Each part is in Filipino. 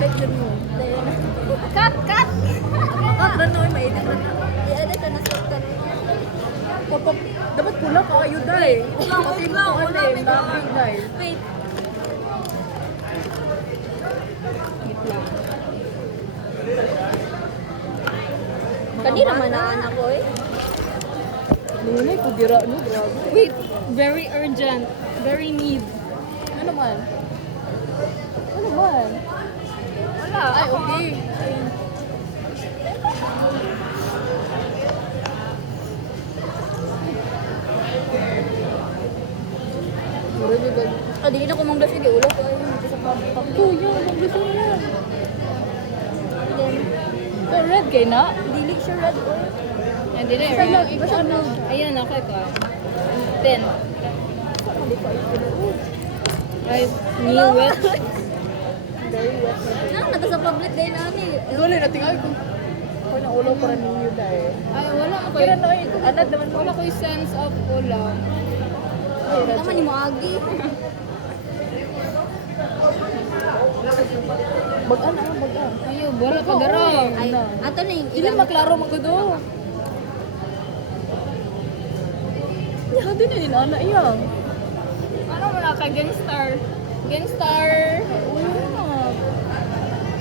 i-edit din mo. Cut! Cut! Cut na no, may edit na. I-edit ko na sa Papa, dapat pula ka kayo dahil. Patinaw, ano eh, labing dahil. Wait. Kanina manaan ako eh. Nunay ko dira, no? Grabe. Wait, very urgent. Very need. Ano man? Ano man? Wala. Ay, okay. Di na ko mong blas ulo ko ay sa papa. Kuya, mag-gusto niya. Oh, red kay na? Dili siya red oil. Hindi na. Isa lang, ikaw ano? Ayan, ako ito. 10. Ay, new wet. Very wet. Nang nata sa public day na ni. Guli, natingay ko. Ako na ulo para ninyo dahil. Ay, wala ako. Kira na ito, anad naman mo. Wala ko yung sense of ulam. Tama ni mo agi. Bagaan na, bagaan. Ayun, wala pa darong. Ay, ato na yung Hindi maklaro magkudo. Hindi na din, ana, iya. Ano wala ka? Gangstar. Gangstar.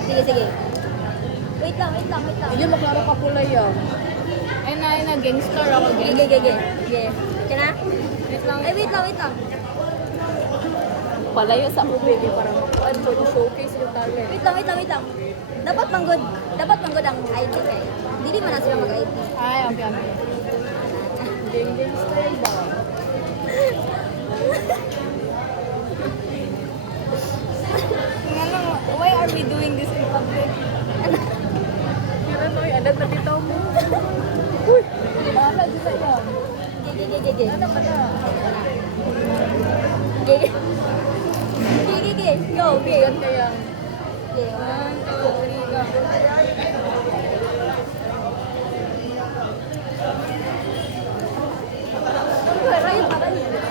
Sige, sige. Wait lang. Hindi maklaro ka pula yan. Ay na, gangstar ako. Sige, sige. Sige. Kaya na? Wait lang. Ay, wait lang. Palayo sa ako, baby, para makuhaan ko, showcase yung talent. Wait lang. Dapat manggod ang ID kay. Dili man na sila mag-ID. Ay, okay. Ding style ba? Why are we doing this in public? Kira no, anad na bitaw mo. Uy, ana, di sa yan. Sige. Ano ka na? Sige. Go, okay. Yan kaya. Okay, 1, 2, 3, go.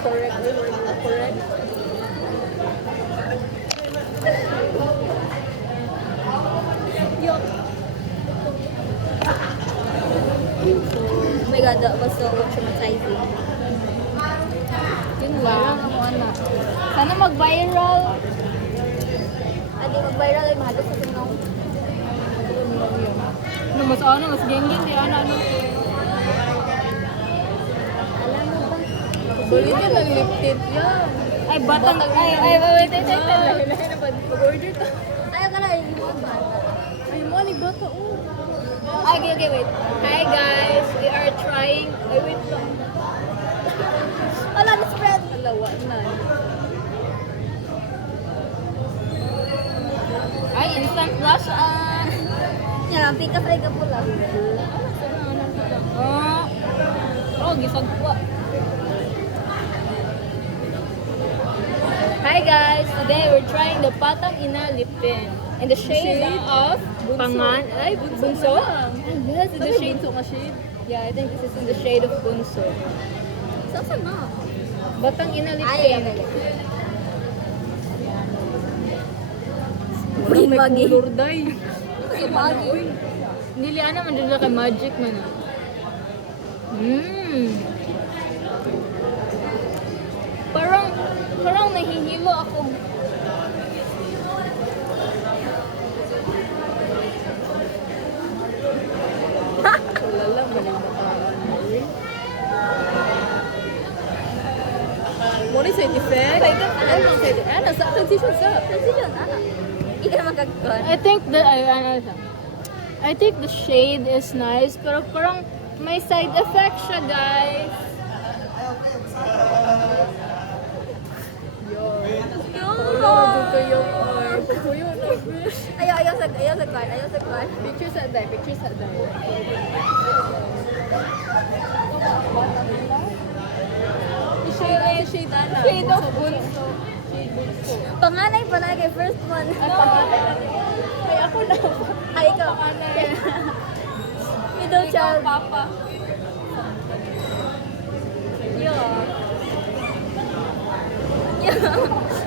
Correct. Oh my god, that was so traumatizing. Yun lang. Sana mag-viral. Adi mag-viral ay mahalos sa tunong. No, mas gengging di ana no. Alam mo ba? Buli niya lang lip tint yan. Ay, batang. Ay, wait. Mag-order ka. Ayaw ka na, yung mga bata. Ay, mo, ni bata, oh. Okay, wait. Hi guys, we are trying. Ay, wait lang. Wala na spread. Alawa na. Ay, instant blush on. Yan, ang pika fry ka pula. Oh, gisag po. Hi guys, today we're trying the Patang Ina lip tint in the shade of Pangan. Ay, Bunso. Yes, in the shade. Bunso ka shade. Yeah, I think this is in the shade of Bunso. Saan na? Batang Ina lip Ay, tint. Wala may Bagi. color dye. Bagi. Dili ana man dili kay magic man. Parang nahihilo ako. Wala lang, galing na parang. Muna side effect. Ano ang side effect? Ano, sa transition sa. Transition, ano? Hindi ka naman kagkon. I think the shade is nice, pero parang may side effect siya, guys. Wala, dito yung or. Pupuyo na. Ayaw sa kwan. Picture sa day. Shade ana. Shade of Bunso. Shade bunso. Panganay pa na kay first one. Ay, ako na. Ay, ikaw. Middle child. Papa.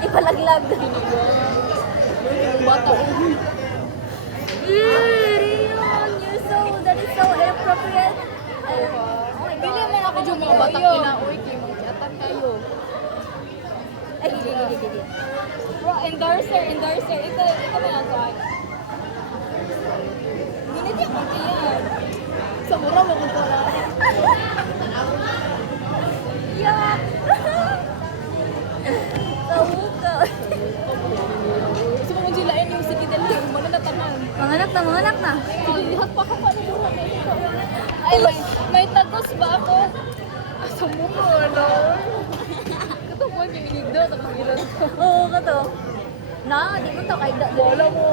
Ipalaglag. Yung bata. Rion, that is so inappropriate. Oh my Dili God. man ako Medyo mga batang inaoy, kay magkiatan kayo. Ay, di. Bro, endorser. Ito ba yan, Kai? Giniti ako yan. Sa mura mo kung tala. Yuck! Kamuka. Gusto mo kung silain yung sige dali, umano na tanan. Manganak na. Lihat pa ka pa ni mura na ito. Ay, may tagos ba ako? Asa mo mo, ano? Ito mo yung inigda, tapos ilan ko. Oo, kato. Na, di mo to kay da. Wala mo.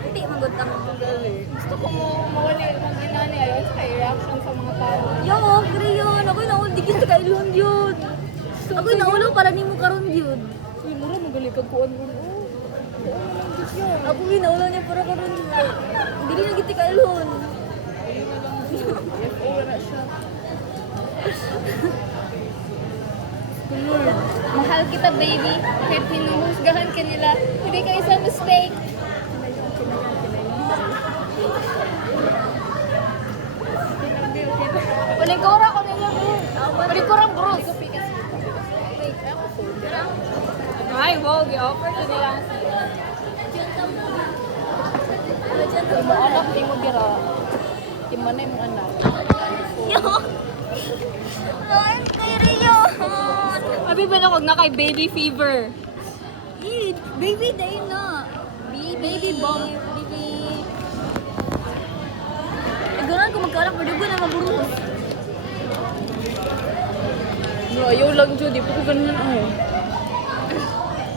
Hindi, magod ka. Gusto ko mo mawali ng inani. Ayun sa reaction sa mga tao. Yo, Rion. Ako'y nauldigin sa kailon yun. Ako'y naulo para ni mo karon yun. Uy, mura magaling kag kuan mo. Ako'y naulo niya para karon yun. Hindi rin nagiti kailon. FO na siya. Lord, mahal kita, baby. Kahit hinuhusgahan ka nila, hindi ka isang mistake. Paligura ko nila, bro. Paligura, bro. Ay, wow, gi-offer na nila. Yung mga anak, di mo gira. Imana yung mga anak. Yo! Ay, kay Rion! Abi ba na na kay baby fever? Baby, dahil na. Baby bomb. Baby. Gano'n kung magkalak, pwede ko na maburus. No, ayaw lang dyan, di po ko ganun ay.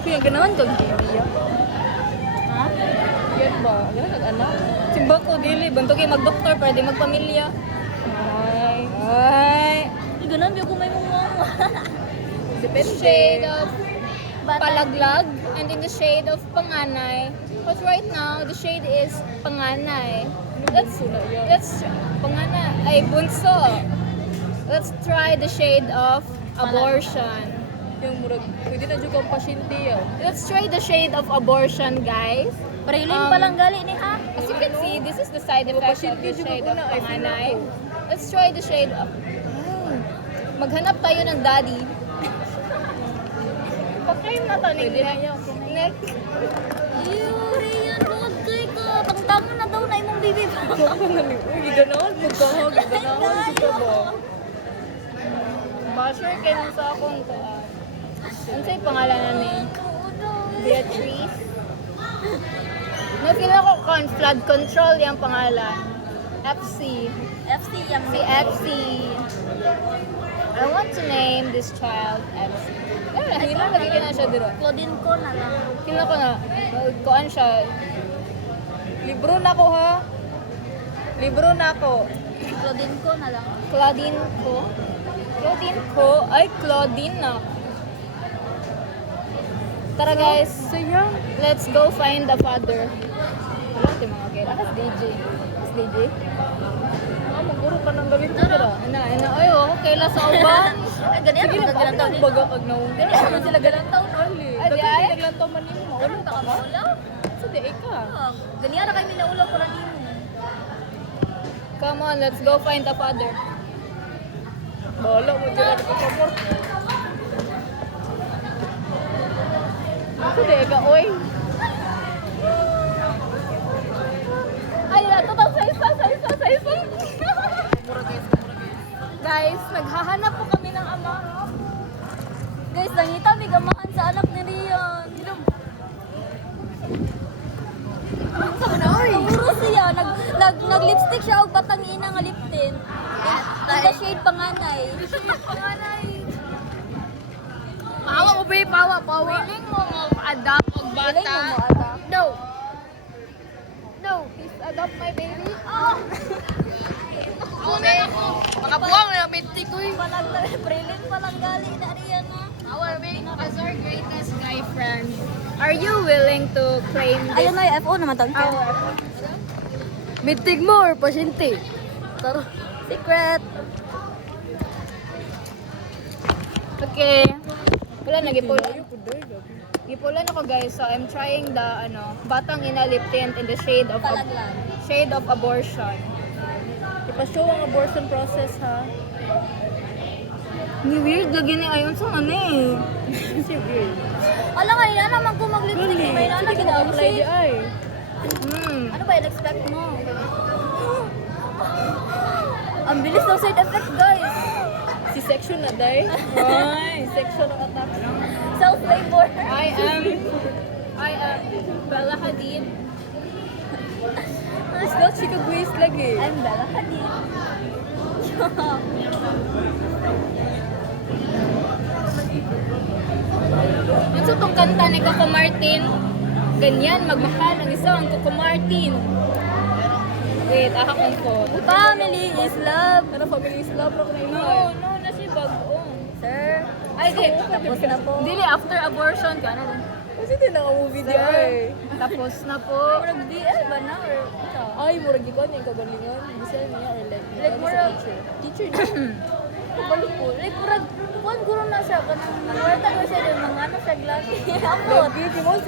Kaya ganahan kag Julia. Ha? Yan ba? Ganahan kag anak? Simba ko, dili. Bantog yung mag-doktor, pwede magpamilya. Ay. Ay. Gano'n, biyo ko may mga. The shade of palaglag and in the shade of panganay. But right now, the shade is panganay. Let's panganay. Ay, bunso. Let's try the shade of abortion. Yung murag, pwede na dyan kang pasyente yan. Let's try the shade of abortion, guys. Parilin pa lang gali ni ha. As you can see, this is the side effect of the shade of panganay. Let's try the shade of... Maghanap tayo ng daddy. Pag-claim na to, Pwede na yan. Next. Rion, huwag kay ka. Pangtango na daw na imong baby ba? Uy, ganahan mo ka ha, ganahan ka ba? Basher kayo mo sa akong to. Ano sa'yo pangalan na ni? Beatrice? Nakila ko flood control yung pangalan. FC. FC yung Si FC. I want to name this child FC. Hila lagi ka na siya dito. Claudine ko na lang. Hila ko na. Kuan siya. Libro na ko ha. Libro na ko. Claudine ko na lang. Claudine ko. Claudine ko. Ay, Claudine na. Tara guys. Sayang. Let's go find the father. Wala ito mga kaya. Akas DJ. Akas DJ. Ah, maguro ka ng galit na. Ay, oh, kaila sa uban. Ay, ganyan Sige naman na, kagalang taon. baga kag naong. Ganyan naman sila galang taon. Ali, Ay, di daghan ay? naglantaw man nimo. Ulo Ano ka ka ba? maulaw? Sa di ka. Ganyan na kayo minaulaw para nimo. Come on, let's go find the father. Bahala mo dyan ako kapor. Sa di ka, oy. Ay, ito daw sa isa. Guys, naghahanap po kami ng ama. Guys, nangita may gamahan sa anak ni Rion. Kamuro siya. Nag-lipstick siya og batang ina nga lip tint. In the shade panganay. Pawa mo, babe. Pawa. Willing mo mag-adopt og Willing bata? mo mo ata. No, please adopt my baby. Makabuwang na binti ko eh. Brilliant palang gali na Rion ha. Our baby as our greatest guy friend. Are you willing to claim this? Ayun na, FO naman tang. Mitig mo or pasyente? Taro. Secret. Okay. Wala na, Pipulan ako guys, so I'm trying the batang ina lip tint in the shade of abortion. Ipashow ang abortion process, ha? Ni weird lagi ni ayon sa ano eh. Kasi weird. Ala nga, ina naman ko mag-lipstick. May na Sige, apply di ay. Ano ba in-expect mo? Ang bilis ng side effect, guys. Si section na, day. Ay, section ang attack. Self-flavor. I am Bella Hadid. Is that Chica Grace lagi? I'm Bella Hadid. Yun sa tong kanta ni Coco Martin. Ganyan, magmahal ang isang Coco Martin. Wait, aha kong phone. Family is love. Ano, family is love? Pero kayo No, na si Bagong. Sir, Ay, di. tapos na po. Dili, after abortion ka na rin. Kasi din naka-movie di ay. Tapos na po. Murag DL ba na? Or ito? Ay, murag ikaw yung kagalingan. Bisa niya or like murag teacher. Teacher niya. Kabalo po. Like, murag, kuhan guro na siya. Kanang manwarta ko siya din. Mga ano siya glati. Amot. Lagi,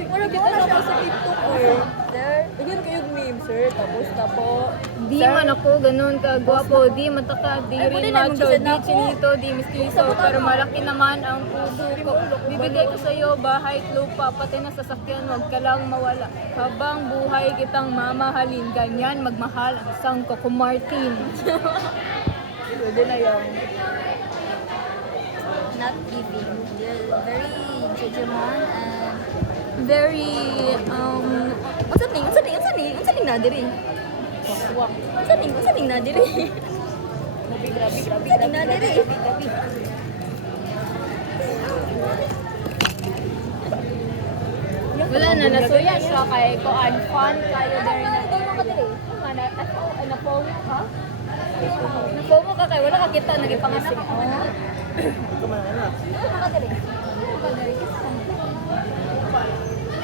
murag kita na pa sa TikTok eh. Sir, Bigyan kayo meme, sir. Tapos na po. Di man ako ganun ka gwapo, di mataka, di Ay, rin buti na, macho, magkasal na di ako. chinito, di mistiso, pero malaki naman ang puso ko. Bibigay ko sa iyo bahay at lupa, pati na sasakyan, wag ka lang mawala. Habang buhay kitang mamahalin, ganyan magmahal ang isang Coco Martin. Pwede na yan. not giving. They're very judgment and very, what's that name na diri? Wak. What's that name na diri? Grabe. Na diri. Wala na, nasuya siya kay Koan. Fun kayo Ano there na, na. ka diri? Na-FOMO ka? Na-FOMO ka kay wala ka kita, nagipanganak ako. Ano ka diri?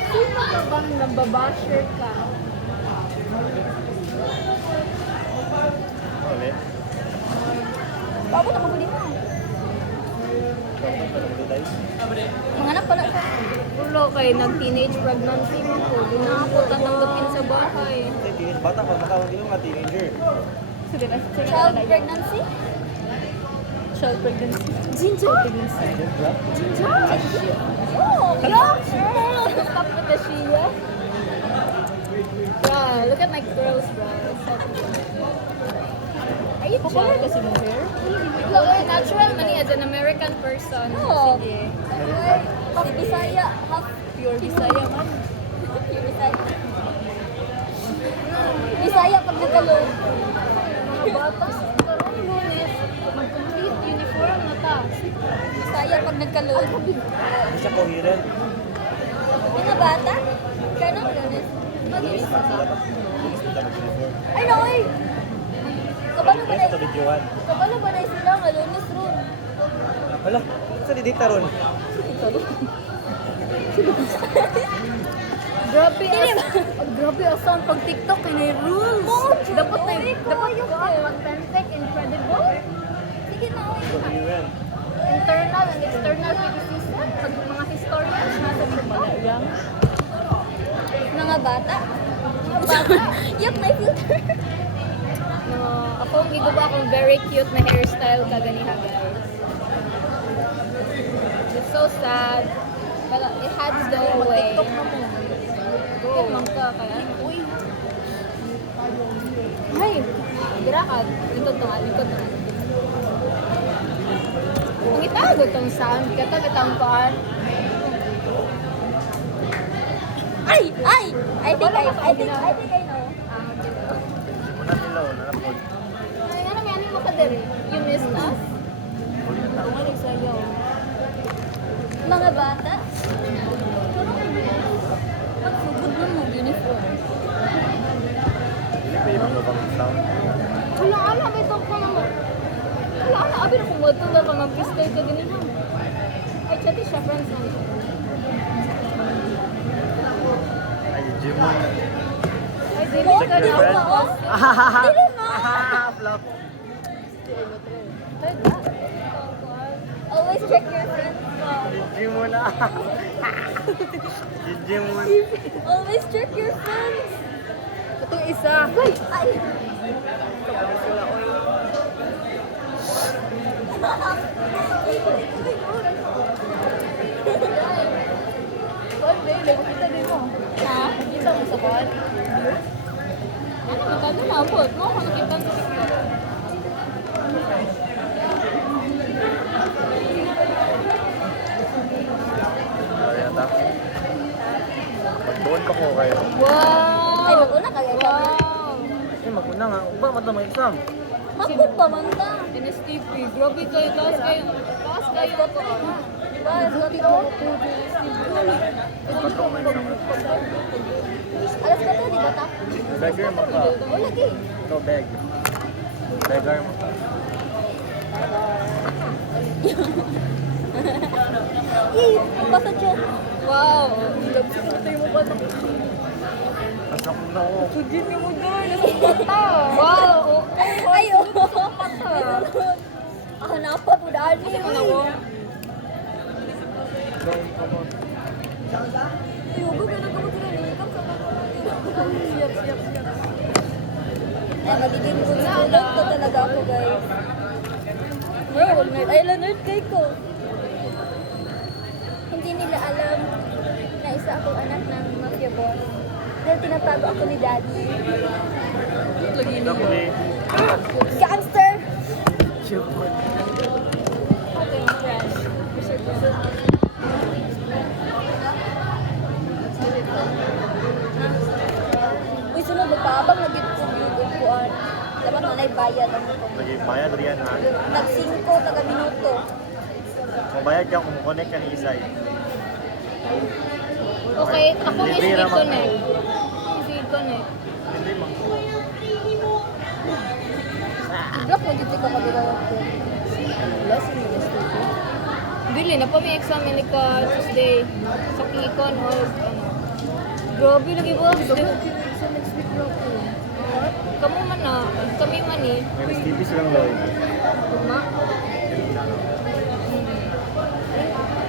Sino ka bang nambabasher ka? Bago na maguli mo. Manganak pala siya. Ulo kay nag-teenage pregnancy mo ko. Di na ako tatanggapin sa bahay. Bata pa, makawag yung mga teenager. Child pregnancy? Child pregnancy. Ginger. Oh, yeah. Stop with the Shia. Wow, look at my curls, bro. Are you Color jealous? kasi mo hair. Look, natural money as an American person. Oh. Sige. Half Bisaya, half Pure Bisaya man. Bisaya. Bisaya pag nagkalog. Mga bata, karong Lunes, mag-complete uniform na ta. Bisaya pag nagkalog. Hindi siya coherent. Mga bata? Kano lunes? Bilis na sila tapos bilis na mag-uniform. Ay, naoy! Kabalo ba Kaya na sa videoan. kabalo ba na sila nga lunes ron? Wala, sa didita ron. Grabe asan pag TikTok may rules. Dapat ka authentic, incredible. Sige na, oy. Coherent. Internal and external criticism. Pag mga historians nasa bala yang. Mga bata? Mga bata? Yup, may filter. No, ako giguba akong very cute na hairstyle kaganiha guys. It's so sad. But it had to go away. Go. Man ka kaya. Uy. Ay, dira ka. Likod to nga, likod na. Kung itago tong sound, katag itang kuan. Ay! Ay! I think I know. Muna sila, nanapod. Ay, nga naman yung makadiri. You missed us? Mga bata? Magsugod na mo, uniform. Hindi pa yung mga sound. Wala, may talk ko naman. Wala, abi na kung matulad pa mag-pistol ka ganito. Ay, chat siya, friends na. Ay, gym mo. Ay, dili ka na. Dili na, oh. Dili na. Flop. Always check your friends. Gym mo na. Gym mo na. Always check your friends. Itong isa. Ay! Kuan, Day. Makita din mo. Ha? Makita mo sa kuan. Ano ba? Ano na abot? No? Ano kita sa TikTok? Kaya ta. Magdoon pa ko kayo. Wow! Ay, mag-una ka yan. Wow! Eh, mag-una nga. Ba, mata may exam. Makot pa man ta. NSTP. Grabe kayo. Taas kayo. Taas kayo. Diba? Skotro? Patro may exam. Alas ka to, di ba ta? Beggar mo ka. O, lagi. Ito, beg. Beggar mo ka. Yay! Basta siya. Wow! Ito mo ba na? Pasok na ako. Sugin ni mo doon. Nasa mata. Wow! Ay, oo. Ako na pa po dali. Ano ko? Doon ka mo. Ayoko ka na kamo sila nikam sa Siyak, siyak, siyak. Ay, magiging bulot to talaga ako, guys. Bro, nerd. Ay, nerd kay ko. Hindi nila alam na isa akong anak ng mafia boss. Dahil tinatago ako ni daddy. Lagi niyo. Ako ni... Gangster! Chipon. Okay, friends. Uy, sunod, magpaabang lagi ko yung kuan. Dapat manay bayad ang ko. Lagi bayad riyan ha. Nag-5 taga minuto. Mabayad ka kung connect ka ni Isay. Okay, ako may Libre speed naman. connect. Ako speed connect. Hindi man. I-block mo dito ka mag-iwalap ko. Wala si Minister. Bili na pa may exam ni ka Tuesday sa Kikon or ano. Grabe lagi ba? Sa next week na ako. Kamu man na, kami man eh. May STP silang loy. Tuma.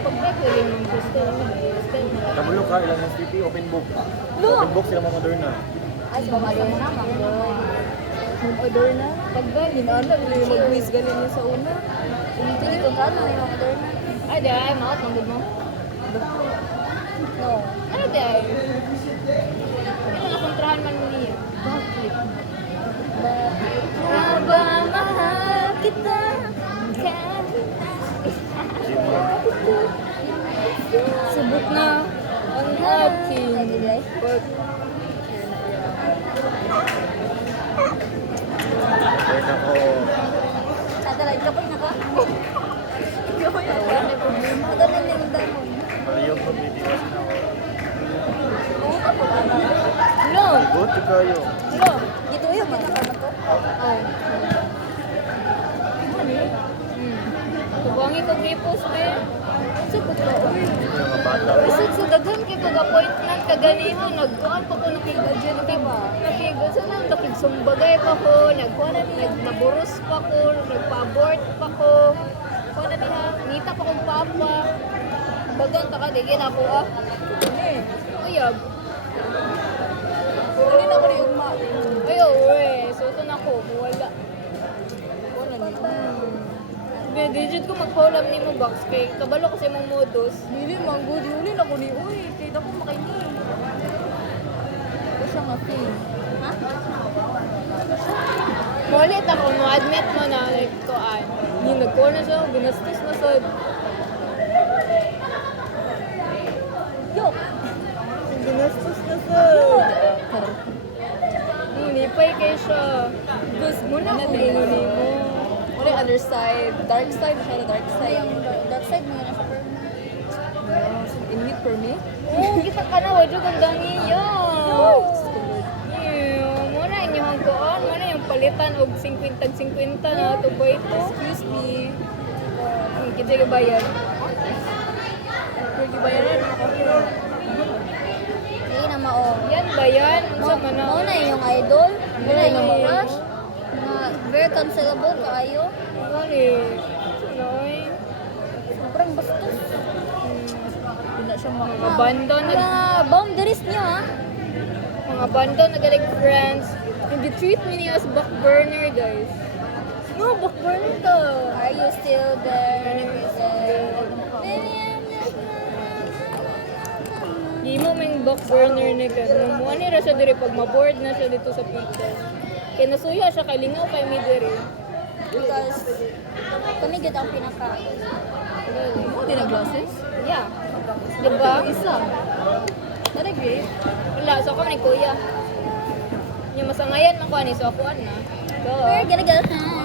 Pag-break ko rin ng hostel mo. Kamulo ka, ilang STP, open book. No! Open book sila mga Moderna. Ay, sa mga na, manggo. Order na. Pag-break, Ginana, nila yung mag-quiz galing niya sa una. Hindi ko saan na yung mga door na. ay di ay, maot ng good mo. No. Ano di ay? Hindi mo nakontrahan man mo niya. Bakit? Haba mahal kita. Gym mo. Subok na. Ang aking. Lagi guys. Moderna ko. Nadala, ikaw pa yung naka. Ikaw yung naka. Ito na yung damon. Ayun ko, bitiwas na ako. Oo, pa po na. No. Good to kayo. No. Dito yung mga kasama ko. Ay. Tubangi ko gripos eh. Sa po ko. Hindi ko mga bata. Isod sa daghan kay kag appointment kaganihan nagkuan pa ko nakigadyan kay ba. Nakigadyan na nakigsumbagay pa ko, nagkuan na nagnaburos pa ko, nagpa-abort pa ko. Kuan na niya, ngita pa kong papa. Bagang taka di gina ko ah. Uyab. Ano na ko yung ma? Ayo we, so ito na ko, wala. Kuan na niya. Digit ko magpaulam ni mo box kay kabalo kasi mong modus. Dili, manggo. Di uli na ko ni. Uy, kaya ako makaini. Ito siya nga fee. Ha? Mulit ako, mo-admit mo na, like, kuan. Hindi, nagkuha na siya, ginastos na sa... Yok. Ginastos na sa... Nipay kayo siya. Gusto mo na kung gano'n mo. Ano yung other side? Dark side siya na dark Sa side. yung dark side mo yun sa per. In need for me? Oo, kita ka na, wadyo kang dami yan. Muna inyong kuan, muna yung palitan og 50-50 na ito ba ito? Excuse me. Kita ka bayad. Pwede ba yan? Hindi na mao. Yan ba yan? Unsa man na? Mao na yung idol. Mao na yung crush. Mga very cancelable kaayo. Sorry. Sunoy. bastos. Hindi na siya Abandon na Mga boundaries niyo ha. mga abandon na galing friends. Hindi treat me niya as back burner, guys. No, backburner to. Are you still there? Baby, I'm just Di mo may back burner ni ka. Namuha ni ra siya diri pag maboard na siya dito sa picture. Kaya nasuya siya kay lingaw kay mi diri. because kami gid ang pinaka. Mo din na glasses? Yeah. Diba? Isa. Nalagay. Wala, so ako ni kuya. Yung masangayan man ko ani so ako na. We're gonna go home.